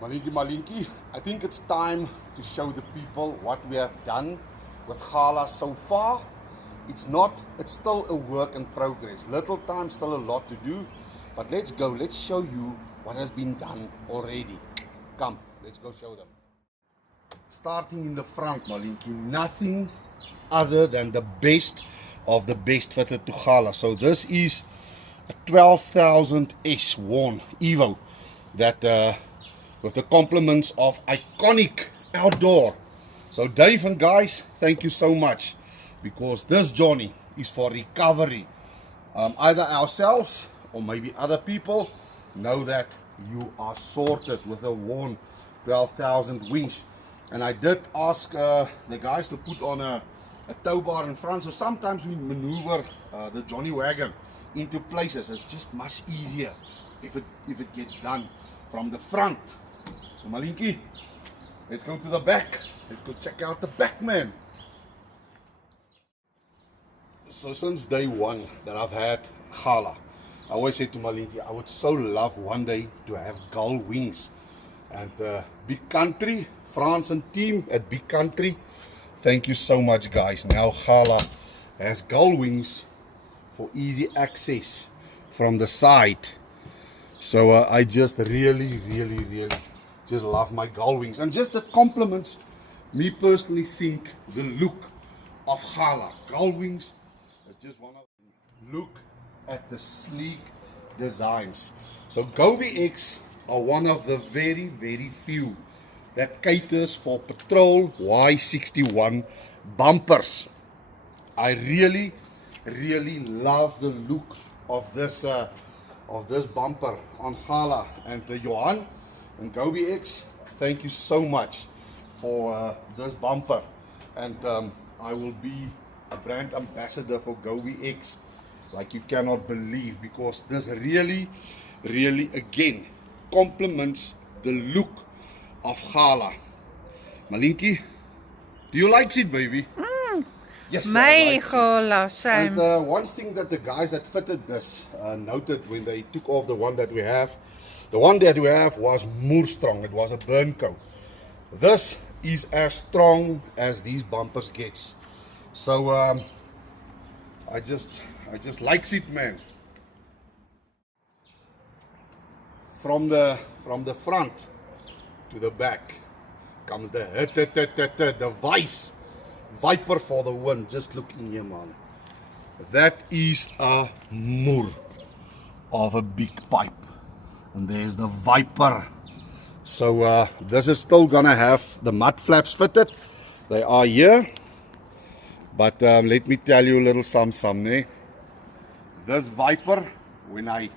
Malinki, I think it's time to show the people what we have done with Gala so far. It's still a work in progress. Little time, still a lot to do. But let's go, let's show you what has been done already. Come, let's go show them. Starting in the front, Malinki, nothing other than the best of the best fitted to Gala. So this is a 12,000 S worn Evo that with the compliments of iconic outdoor. So Dave and guys, thank you so much, because this journey is for recovery. Either ourselves or maybe other people know that you are sorted with a worn 12,000 winch. And I did ask the guys to put on a tow bar in front, so sometimes we maneuver the Johnny wagon into places. It's just much easier if it gets done from the front. So Malinki, let's go to the back. Let's go check out the back, man. So since day one that I've had Gala, I always say to Malinki, I would so love one day to have gull wings. And Big Country, France and team at Big Country, thank you so much, guys. Now Gala has gull wings for easy access from the side. So I just really just love my gull wings, and just that compliments me personally think the look of Gala. Gull wings is just one of them. Look at the sleek designs. So Gobi X are one of the very few that caters for Patrol Y61 bumpers. I really love the look of this bumper on Gala, and Johan and Gobi X, thank you so much for this bumper. And I will be a brand ambassador for Gobi X like you cannot believe, because this really again complements the look of Gala. Malinki, do you like it, baby? Yes, my Gala, same. And one thing that the guys that fitted this noted when they took off the one that we have, was more strong. It was a burn coat. This is as strong as these bumpers gets. So I just likes it, man. From the front to the back comes the device. Viper for the win. Just look in here, man. That is a moor of a big pipe. And there's the Viper. So this is still gonna have the mud flaps fitted. They are here. But let me tell you a little something. This Viper, when I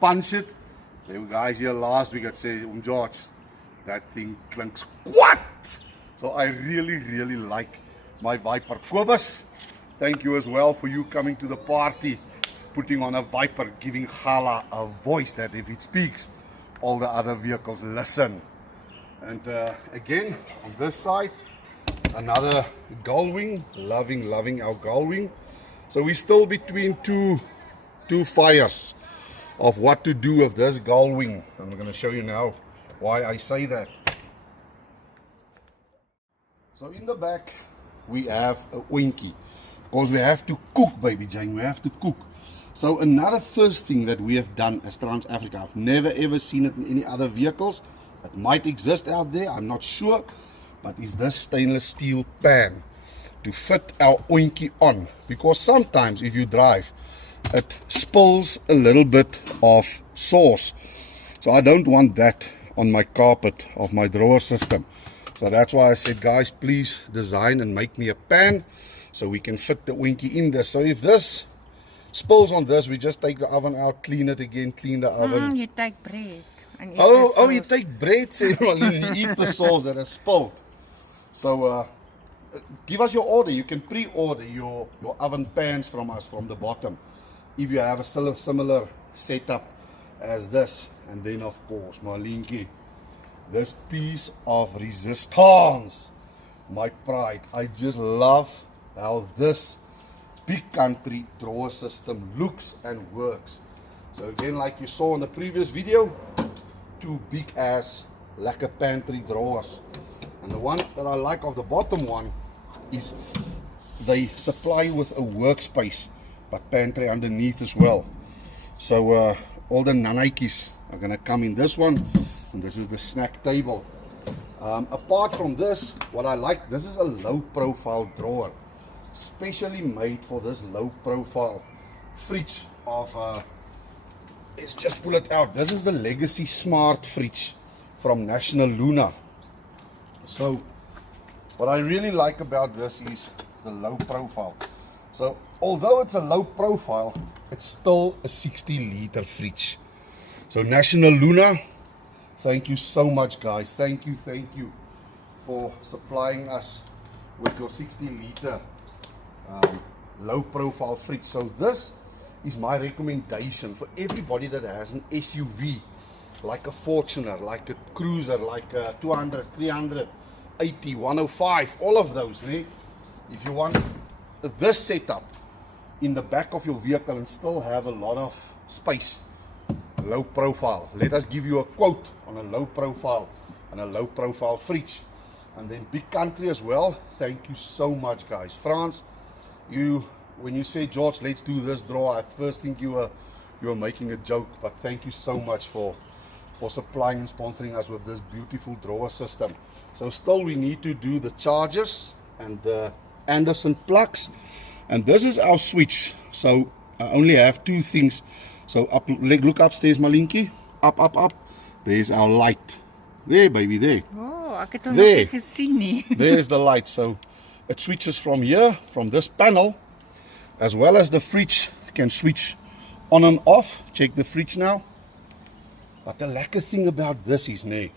punch it, there were guys here last week that said, George, that thing clinks what? So I really like my Viper. Kobus, thank you as well for you coming to the party, putting on a Viper, giving Gala a voice that if it speaks, all the other vehicles listen. And again, on this side, another gull wing. Loving our gull wing. So we're still between two fires of what to do with this gull wing. I'm going to show you now why I say that. So in the back, we have a oinkie, because we have to cook, baby Jane, we have to cook. So another first thing that we have done as Trans Africa, I've never ever seen it in any other vehicles. It might exist out there, I'm not sure, but is this stainless steel pan to fit our oinkie on, because sometimes if you drive, it spills a little bit of sauce. So I don't want that on my carpet of my drawer system. So that's why I said, guys, please design and make me a pan so we can fit the oinkie in there. So if this spills on this, we just take the oven out, clean it again, clean the oven. You take bread. And eat Oh, you take bread, say, you eat the sauce that has spilled. So give us your order. You can pre-order your oven pans from us from the bottom, if you have a similar setup as this. And then of course, Malinki, this piece of resistance, my pride. I just love how this Big Country drawer system looks and works. So again, like you saw in the previous video, two big ass lekker pantry drawers. And the one that I like of the bottom one is they supply with a workspace, but pantry underneath as well. So all the nanaikis are gonna come in this one, and this is the snack table. Apart from this, what I like, this is a low profile drawer, specially made for this low profile fridge of let's just pull it out. This is the Legacy Smart fridge from National Luna. So what I really like about this is the low profile. So although it's a low profile, it's still a 60-liter fridge. So National Luna, thank you so much, guys. Thank you for supplying us with your 60-liter low profile fridge. So this is my recommendation for everybody that has an SUV, like a Fortuner, like a Cruiser, like a 200, 300, 80, 105, all of those. If you want this setup in the back of your vehicle and still have a lot of space, low profile. Let us give you a quote on a low profile and a low profile fridge. And then Big Country as well. Thank you so much, guys. France, when you say, George, let's do this drawer, I first think you were making a joke, but thank you so much for supplying and sponsoring us with this beautiful drawer system. So still we need to do the chargers and the Anderson plugs, and this is our switch. So I only have two things. So look upstairs, Malinki. Up. There's our light. There, baby, there. Oh, ek het hom nog nie gesien nie. There's the light. So it switches from here, from this panel, as well as the fridge can switch on and off. Check the fridge now. But the lekker thing about this is, it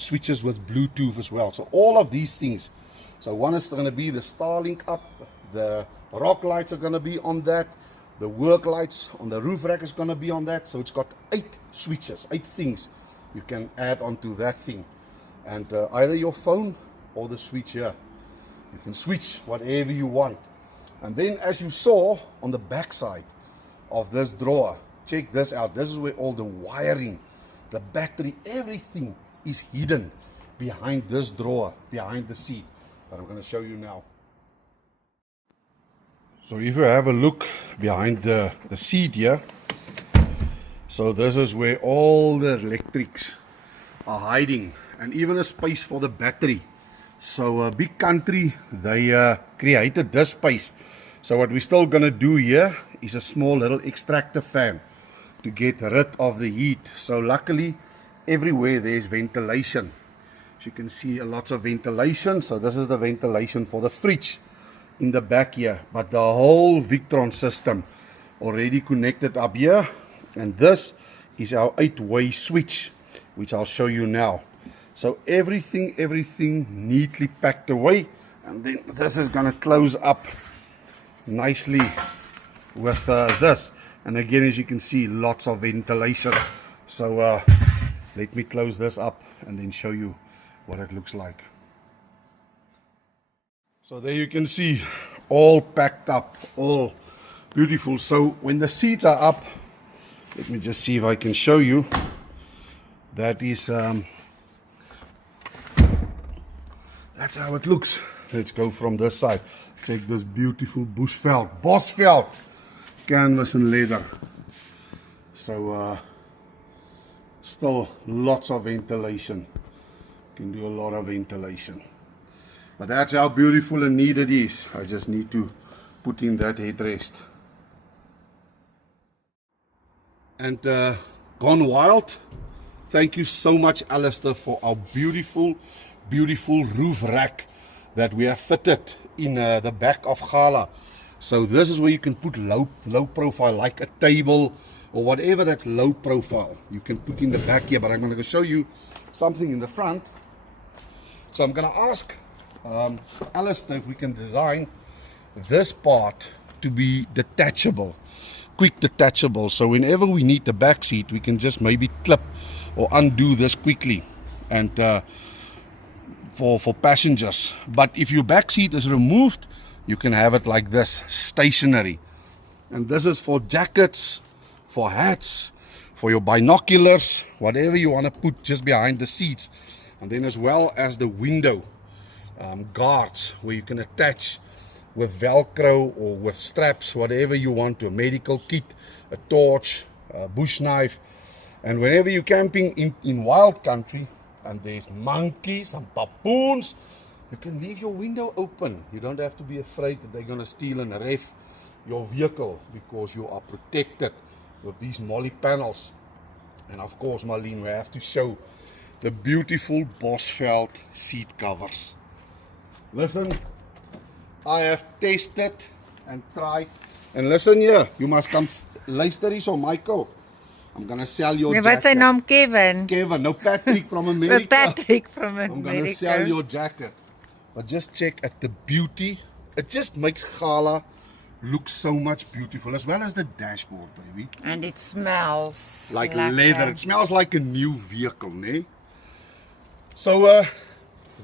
switches with Bluetooth as well. So all of these things. So one is going to be the Starlink up, the rock lights are going to be on that, the work lights on the roof rack is going to be on that. So it's got 8 switches, 8 things you can add onto that thing. And either your phone or the switch here. You can switch whatever you want. And then, as you saw on the back side of this drawer, check this out. This is where all the wiring, the battery, everything is hidden behind this drawer, behind the seat. But I'm going to show you now. So if you have a look behind the seat here, so this is where all the electrics are hiding, and even a space for the battery. So Big Country, they created this space. So what we're still going to do here is a small little extractor fan to get rid of the heat. So luckily everywhere there's ventilation. As you can see, lots of ventilation. So this is the ventilation for the fridge in the back here. But the whole Victron system already connected up here. And this is our 8-way switch, which I'll show you now. So everything neatly packed away. And then this is going to close up nicely with this. And again, as you can see, lots of ventilation. So let me close this up and then show you what it looks like. So there you can see, all packed up, all beautiful. So when the seats are up, let me just see if I can show you. That is that's how it looks. Let's go from this side. Check this beautiful Bushveld, Bosveld canvas and leather. So still lots of ventilation. Can do a lot of ventilation. But that's how beautiful and neat it is. I just need to put in that headrest. And Gone Wild, thank you so much, Alistair, for our beautiful roof rack that we have fitted in the back of Gala. So this is where you can put low profile, like a table or whatever that's low profile. You can put in the back here, but I'm going to show you something in the front. So I'm going to ask Alistair if we can design this part to be detachable, quick detachable. So whenever we need the back seat, we can just maybe clip or undo this quickly, and for passengers. But if your back seat is removed, you can have it like this, stationary. And this is for jackets, for hats, for your binoculars, whatever you want to put just behind the seats. And then as well as the window guards where you can attach with Velcro or with straps, whatever you want to, a medical kit, a torch, a bush knife. And whenever you're camping in wild country and there's monkeys and baboons, you can leave your window open. You don't have to be afraid that they're going to steal and ref your vehicle, because you are protected with these Molly panels. And of course, Marlene, we have to show the beautiful Bosveld seat covers. Listen, I have tested and tried. And listen here, you must come. Luister hier so, Michael. I'm gonna sell your Nee, jacket. wat sy naam Kevin? Kevin, no Patrick from America. Patrick from America. I'm gonna sell your jacket. But just check at the beauty. It just makes Gala look so much beautiful, as well as the dashboard, baby. And it smells Like lekker. leather. It smells like a new vehicle, né? So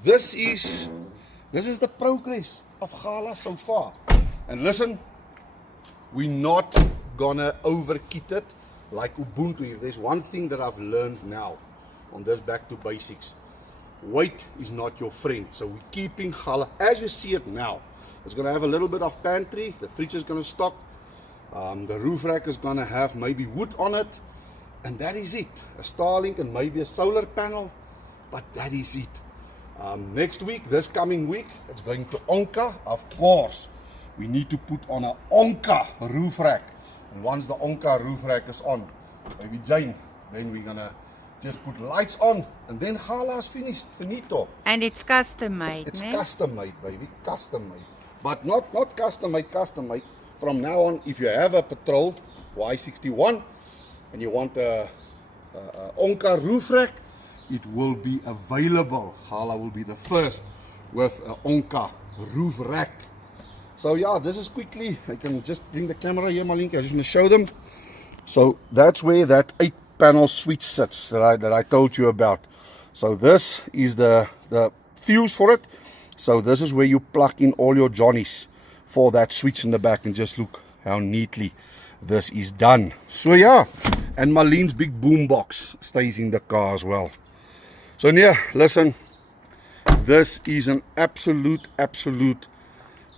this is the progress of Gala so far. And listen, we're not gonna overkit it like Ubuntu. If there's one thing that I've learned now on this Back to Basics, weight is not your friend. So we're keeping Gala as you see it now. It's going to have a little bit of pantry. The fridge is going to stock. The roof rack is going to have maybe wood on it. And that is it. A Starlink and maybe a solar panel. But that is it. Next week, this coming week, it's going to Onka. Of course, we need to put on an Onka roof rack. And once the Onka roof rack is on, baby Jane, then we're going to just put lights on. And then Gala's finished. Finito. And it's custom made, It's né? custom made, baby, custom made. But not custom made. From now on, if you have a Patrol Y61 and you want a Onka roof rack, it will be available. Gala will be the first with an Onka roof rack. So yeah, this is quickly. I can just bring the camera here, Malinka. I just want to show them. So that's where that 8-panel switch sits that I told you about. So this is the fuse for it. So this is where you plug in all your johnnies for that switch in the back, and just look how neatly this is done. So yeah, and Marlene's big boom box stays in the car as well. So yeah, listen, this is an absolute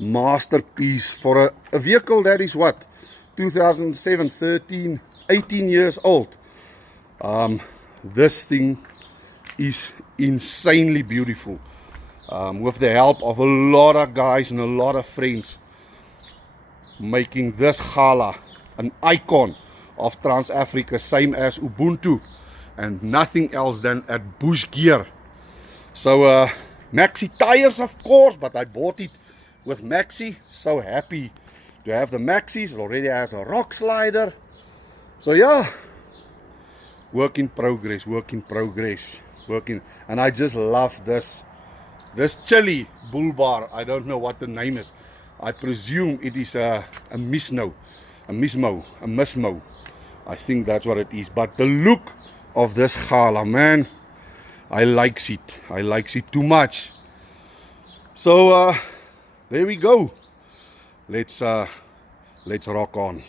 masterpiece for a vehicle that is what, 2007, 13, 18 years old. This thing is insanely beautiful. With the help of a lot of guys and a lot of friends, making this Gala an icon of Trans-Africa, same as Ubuntu, and nothing else than at Bush Gear. So Maxi tires, of course, but I bought it with Maxi. So happy to have the Maxis. It already has a rock slider. So yeah, work in progress, and I just love this chili bull bar. I don't know what the name is. I presume it is a Mismo. I think that's what it is. But the look of this Gala, man, I likes it too much. So there we go. Let's rock on.